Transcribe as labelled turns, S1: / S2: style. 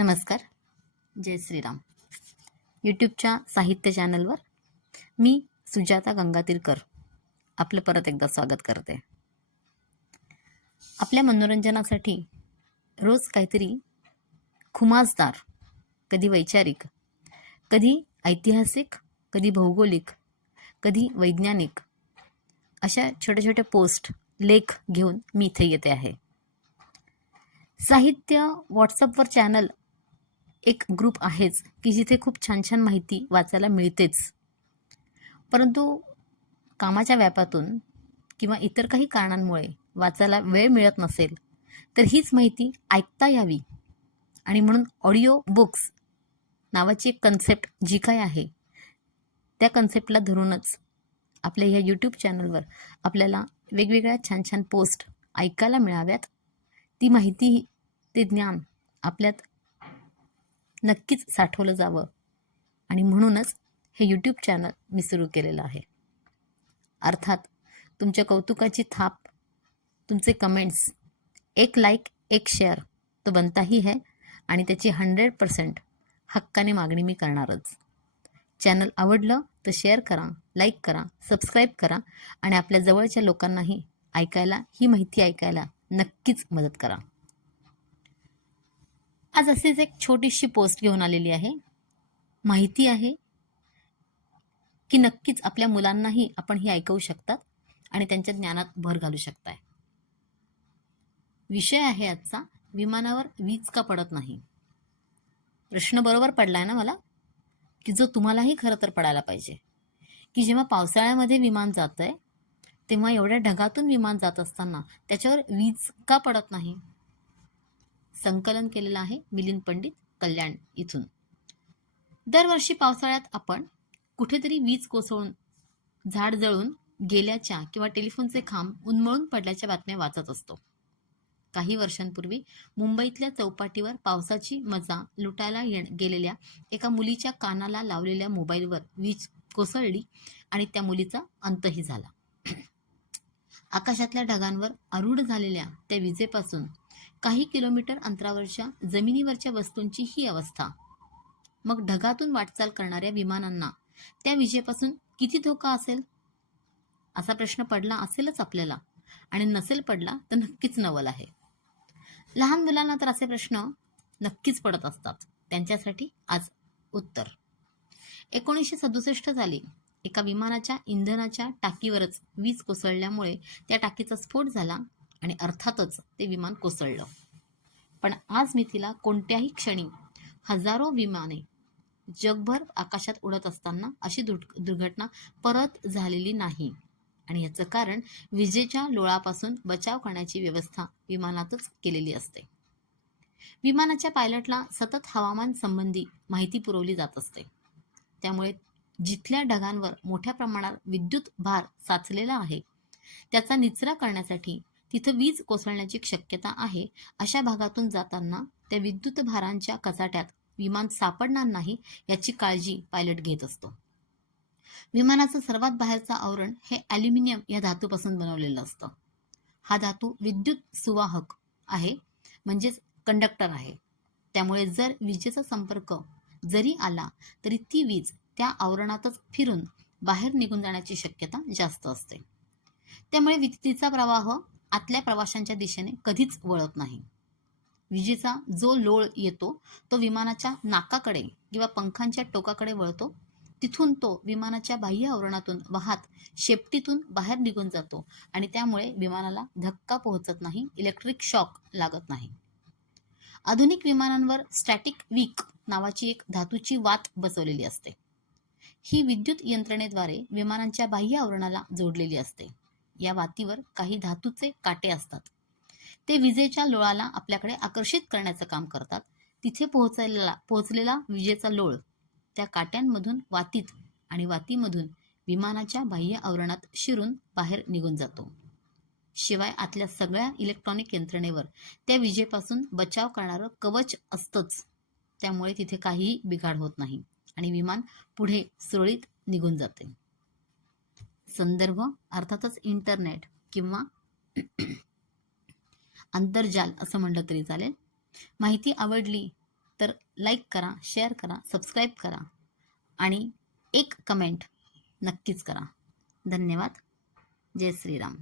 S1: नमस्कार. जय श्रीराम. यूट्यूबच्या साहित्य चॅनलवर मी सुजाता गंगातीरकर आपलं परत एकदा स्वागत करते. आपल्या मनोरंजनासाठी रोज काहीतरी खुमासदार कधी वैचारिक कधी ऐतिहासिक कधी भौगोलिक कधी वैज्ञानिक अशा छोट्या छोट्या पोस्ट लेख घेऊन मी इथे येते आहे. साहित्य व्हॉट्सअपवर चॅनल एक ग्रुप आहेच की जिथे खूप छान छान माहिती वाचायला मिळतेच. परंतु कामाच्या व्यापातून किंवा इतर काही कारणांमुळे वाचायला वेळ मिळत नसेल तर हीच माहिती ऐकता यावी. आणि म्हणून ऑडिओ बुक्स नावाची एक कन्सेप्ट जी काय आहे त्या कन्सेप्टला धरूनच आपल्या ह्या यूट्यूब चॅनलवर आपल्याला वेगवेगळ्या छान छान पोस्ट ऐकायला मिळाव्यात. ती माहिती ते ज्ञान आपल्यात नक्कीच साठवलं जावं. आणि म्हणूनच हे यूट्यूब चॅनल मी सुरू केलेलं आहे. अर्थात तुमच्या कौतुकाची थाप तुमचे कमेंट्स एक लाईक एक शेअर तो बनताही है आणि त्याची हंड्रेड पर्सेंट हक्काने मागणी मी करणारच. चॅनल आवडलं तर शेअर करा लाईक करा सबस्क्राईब करा आणि आपल्या जवळच्या लोकांनाही ऐकायला ही माहिती ऐकायला नक्कीच मदत करा. आज असेच एक छोटीशी पोस्ट घेऊन आलेली आहे. माहिती आहे की नक्कीच आपल्या मुलांनाही आपण ही ऐकवू शकतात आणि त्यांच्या ज्ञानात भर घालू शकताय. विषय आहे आजचा विमानावर वीज का पडत नाही? प्रश्न बरोबर पडलाय ना मला? की जो तुम्हालाही खरं तर पडायला पाहिजे. की जेव्हा पावसाळ्यामध्ये विमान जात आहे तेव्हा एवढ्या ढगातून विमान जात असताना त्याच्यावर वीज का पडत नाही? संकलन केलेलं आहे मिलिंद पंडित कल्याण इथून. दरवर्षी पावसाळ्यात आपण कुठेतरी वीज कोसळून झाड जळून गेल्याच्या किंवा टेलिफोनचे खांब उन्मळून पडल्याच्या बातम्या वाचत असतो. काही वर्षांपूर्वी मुंबईतल्या चौपाटीवर पावसाची मजा लुटायला ये गेलेल्या एका मुलीच्या कानाला लावलेल्या मोबाईलवर वीज कोसळली आणि त्या मुलीचा अंतही झाला. आकाशातल्या ढगांवर आरूढ झालेल्या त्या विजेपासून काही किलोमीटर अंतरावरच्या जमिनीवरच्या वस्तूंची ही अवस्था. मग ढगातून वाटचाल करणाऱ्या विमानांना त्या विजेपासून किती धोका असेल? असा प्रश्न पडला असेलच आपल्याला. आणि नसेल पडला तर नक्कीच नवल आहे. लहान मुलांना तर असे प्रश्न नक्कीच पडत असतात. त्यांच्यासाठी आज उत्तर. एकोणीसशे सदुसष्ट साली एका विमानाच्या इंधनाच्या टाकीवरच वीज कोसळल्यामुळे त्या टाकीचा स्फोट झाला आणि अर्थातच ते विमान कोसळलं. पण आज मी तिला कोणत्याही क्षणी हजारो विमाने जगभर आकाशात उडत असताना अशी दुर्घटना परत झालेली नाही. आणि याचं कारण विजेच्या लोळापासून बचाव करण्याची व्यवस्था विमानातच केलेली असते. विमानाच्या पायलटला सतत हवामान संबंधी माहिती पुरवली जात असते. त्यामुळे जिथल्या ढगांवर मोठ्या प्रमाणात विद्युत भार साचलेला आहे त्याचा निचरा करण्यासाठी तिथं वीज कोसळण्याची शक्यता आहे. अशा भागातून जाताना त्या विद्युत भारांच्या कचाट्यात विमान सापडणार नाही याची काळजी पायलट घेत असतो. विमानाचं सर्वात बाहेरचं आवरण हे ॲल्युमिनियम या धातूपासून बनवलेलं असतं. हा धातू विद्युत सुवाहक आहे म्हणजेच कंडक्टर आहे. त्यामुळे जर विजेचा संपर्क जरी आला तरी ती वीज त्या आवरणातच फिरून बाहेर निघून जाण्याची शक्यता जास्त असते. त्यामुळे विद्युतीचा प्रवाह आतल्या प्रवाशांच्या दिशेने कधीच वळत नाही. विजेचा जो लोळ येतो तो विमानाच्या नाकाकडे किंवा पंखांच्या टोकाकडे वळतो. तिथून तो विमानाच्या बाह्य आवरणातून वाहत शेपटीतून बाहेर निघून जातो आणि त्यामुळे विमानाला धक्का पोहोचत नाही इलेक्ट्रिक शॉक लागत नाही. आधुनिक विमानांवर स्टॅटिक वीक नावाची एक धातूची वात बसवलेली असते. ही विद्युत यंत्रणेद्वारे विमानांच्या बाह्य आवरणाला जोडलेली असते. या वातीवर काही धातूचे काटे असतात. ते विजेच्या लोळाला आपल्याकडे आकर्षित करण्याचं काम करतात. तिथे पोहोचायला पोहोचलेला विजेचा लोळ त्या काट्यांमधून वातीत आणि वातीमधून विमानाच्या बाह्य आवरणात शिरून बाहेर निघून जातो. शिवाय आतल्या सगळ्या इलेक्ट्रॉनिक यंत्रणेवर त्या विजेपासून बचाव करणारं कवच असतंच. त्यामुळे तिथे काहीही बिघाड होत नाही आणि विमान पुढे सुरळीत निघून जाते. संदर्भ अर्थातच इंटरनेट किंवा आंतरजाल असं म्हटलं तरी चालेल. माहिती आवडली तर लाईक करा शेअर करा सबस्क्राईब करा आणि एक कमेंट नक्कीच करा. धन्यवाद. जय श्रीराम.